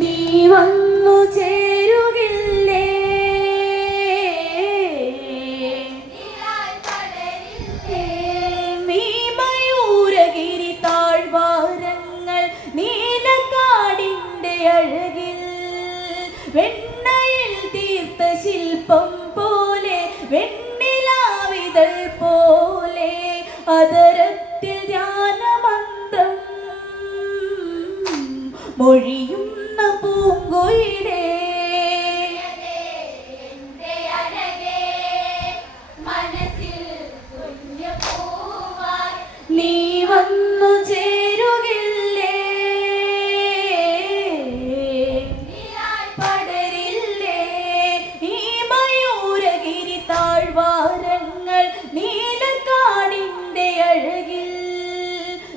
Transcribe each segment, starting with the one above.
നീ വന്നു ചേരുകില്ലേ നീ മയൂരഗിരി താഴ്വാരങ്ങൾ നീലക്കാടിന്റെ അഴകിൽ വെണ്ണയിൽ തീർത്ത ശില്പം പോലെ വെണ്ണിലാവിതൾ പോലെ അതരത്തിൽ ധ്യാനമന്ത്രം മൊഴിയുന്ന പൂങ്കുയിലേ നീ വന്നു ചേരുകില്ലേ പടരില്ലേ ഈ മയൂരഗിരി താഴ്വാരങ്ങൾ നീലക്കാടിന്റെ അഴകിൽ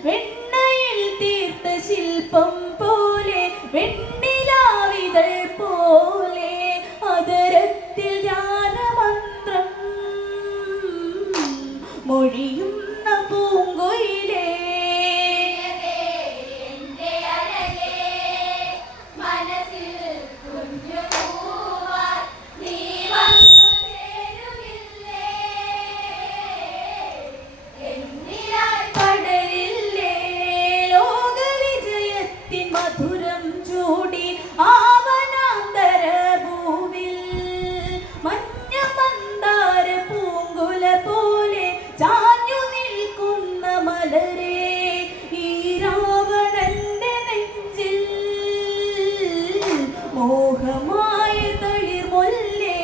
വെണ്ണയിൽ തീർത്ത ശില്പം പോലെ വെണ്ണിലാവിതൾ പോലെ അതരത്തിൽ ധ്യാനമന്ത്രം മൊഴിയുന്ന പൂങ്കുയിലേ മധുരം ചൂടി ആവനാന്തര ഭൂവിൽ മഞ്ഞ മന്ദാര പൂങ്കുല പോലെ ചാഞ്ഞു നിൽക്കുന്ന മലരെ ഈ രാവണന്റെ നെഞ്ചിൽ മോഹമായ തളിർമൊല്ലേ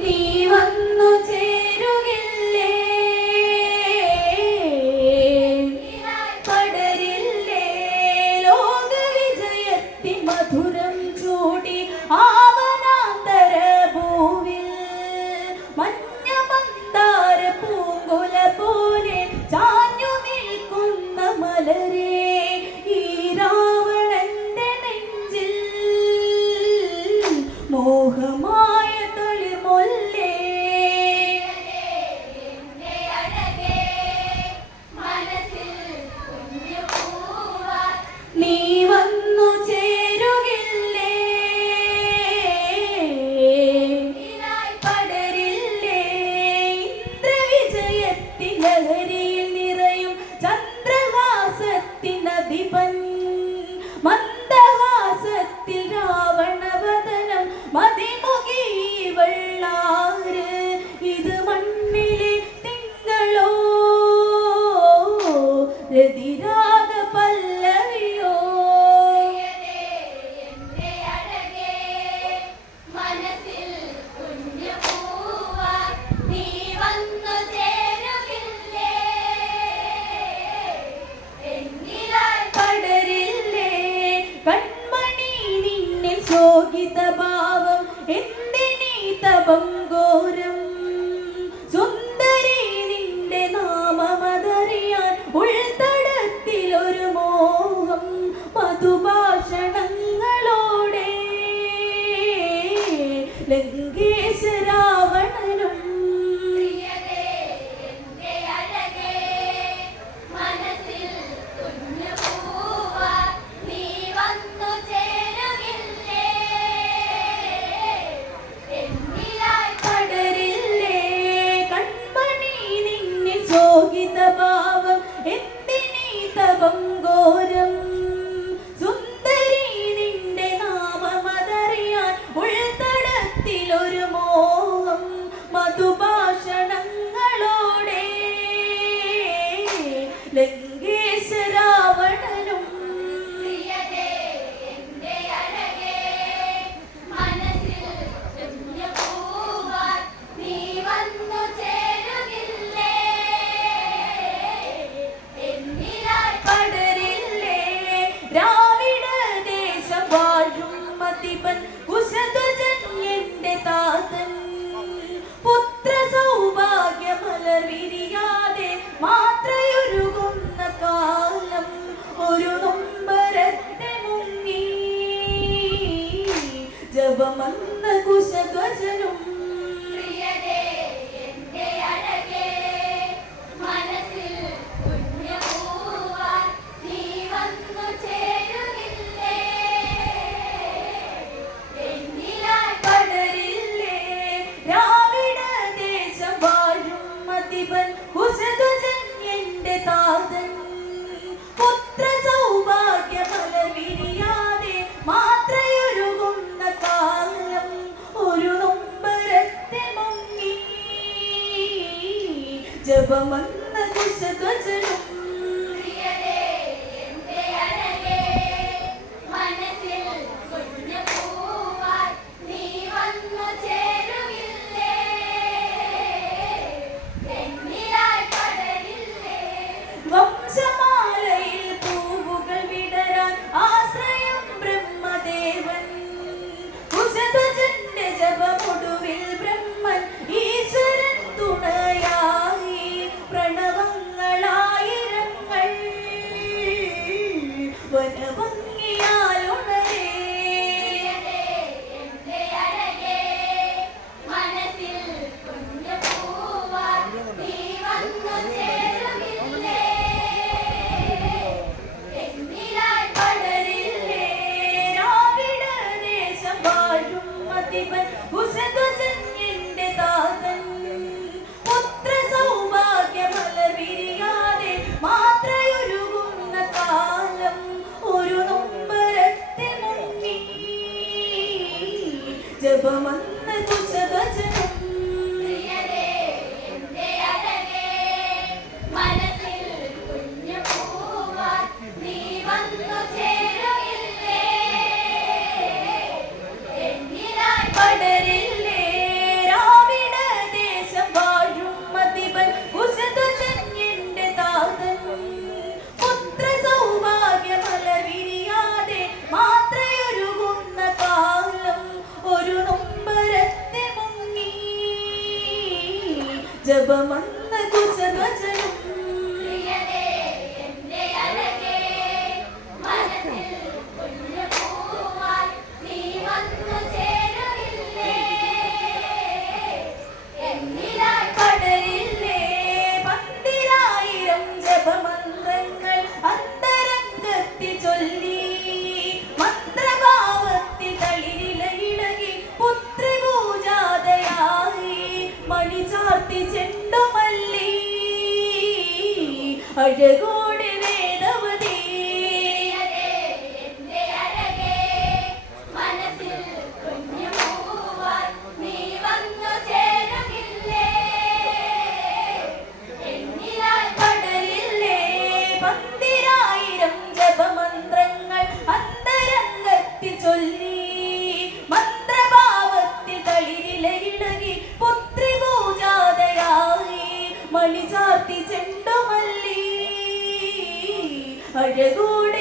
നീ വന്നു മധുരം ചൂടി ആവനാന്തര ഭൂവിൽ മഞ്ഞ മന്ദാര പൂങ്കുല പോലെ ചാഞ്ഞു നിൽക്കുന്ന മലരെ ഈ രാവണന്റെ നെഞ്ചിൽ മോഹമായ തളിർമൊല്ലേ നീ വന്നു ലഹരിയിൽ നിറയും ചന്ദ്രഹാസത്തിനധിപൻ മന്ദഹാസത്തിൽ രാവണവദനം മതിമുഖി വെള്ളാറ് ഇത് മണ്ണിലെ തിങ്കളോ രതിരാഗ പല്ലവിയോ കൺമണി നിന്നിൽ ശോകിത ഭാവം എന്തിനീ തപം ഘോരം സുന്ദരി നിന്റെ നാമമതറിയാൻ ഉൾത്തടത്തിലൊരു മോഹം മധുഭാഷണങ്ങളോടെ ലങ്കേശ രാവണനും പടരില്ലേ ജപമന്ന കുശധ്വജനും വംശമാലയിൽ പൂവുകൾ വിടരാൻ ആശ്രയം ബ്രഹ്മദേവൻ കുശധ്വജന്റെ ജപമൊടുവിൽ ബ്രഹ്മൻ ഈശ്വരൻ തുണയായി പ്രണവങ്ങളായിരങ്ങൾ വനഭംഗിയാലുണരേ കുശധ്വജന്റെ താതൻ പുത്ര സൗഭാഗ്യമലർ വിരിയാതെ മാത്രയൊരുകുന്ന കാലം ഒരു നൊമ്പരത്തിൽ മുങ്ങി ജപമന്ന കുശധ്വജനും ജപമന്ന കുശധ്വജനും പടരില്ലേ പന്തിരായിരം ജപമന്ത്രങ്ങൾ അന്തരംഗത്തിൽ ചൊല്ലി മന്ത്രഭാവത്തിൽ തളിരിലയിളകി പുത്രിപൂജാതയായി മണിചാർത്തി ചെണ്ടുമല്ലി അഴകോടെ വേദവതി പടരില്ലേ പന്തിരായിരം ജപമന്ത്രങ്ങൾ അന്തരംഗത്തിൽ ചൊല്ലി മന്ത്രഭാവത്തിൽ തളിരിലയിളകി പുത്രിപൂജാതയായി മണിചാർത്തി ചെണ്ടുമല്ലി അഴകോടെ